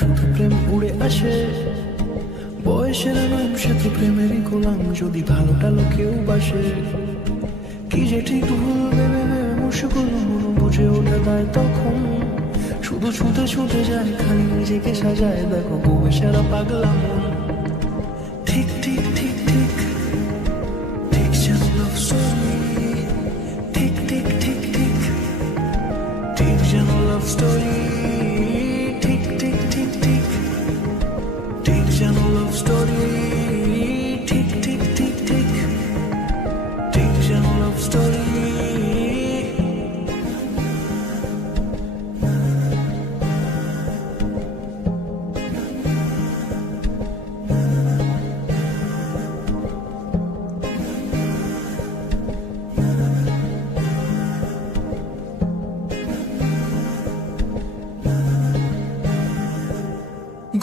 শুধু প্রেম উড়ে আসে। বয়সের নাম সে তো প্রেমেরই গোলাম, যদি ভালোটা লোকেও বাসে। কি যে ঠিক ভুল ভেবে ভেবে মুশকুল, মন বুঝে ওঠে তাই তখন শুধু ছুটে ছুটে যায়, খালি নিজেকে সাজায়। দেখো বউয়ে সারা পাগলা মন। ঠিক ঠিক ঠিক ঠিক ঠিক যেন লাভ স্টোরি। ঠিক ঠিক ঠিক ঠিক ঠিক যেন লাভ স্টোরি। ঠিক ঠিক ঠিক ঠিক ঠিক যেন লাভ স্টোরি। ঠিক ঠিক ঠিক ঠিক ঠিক যেন লাভ স্টোরি।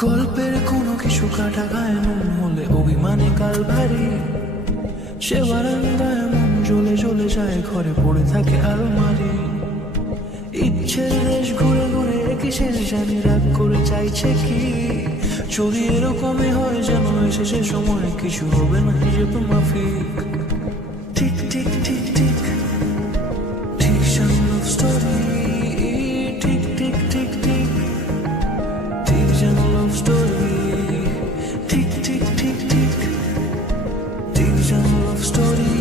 গল্পের কোনো কিছু কাটা গায়ে মন হলে অভিমানে কাল ভারী। সে বারান্দায় মন জ্বলে জ্বলে যায়, ঘরে পড়ে থাকে আলমারি। ইচ্ছের দেশ ঘুরে ঘুরে একই শেষ জানি, রাগ করে চাইছে কি যদি এরকমই হয় যেন এসে সে সময় কিছু হবে না হিসেবে মাফিক। ঠিক ঠিক ঠিক ঠিক ঠিক যেন লাভ স্টোরি। ঠিক ঠিক ঠিক ঠিক ঠিক যেন লাভ স্টোরি। ঠিক ঠিক ঠিক ঠিক ঠিক যেন লাভ স্টোরি।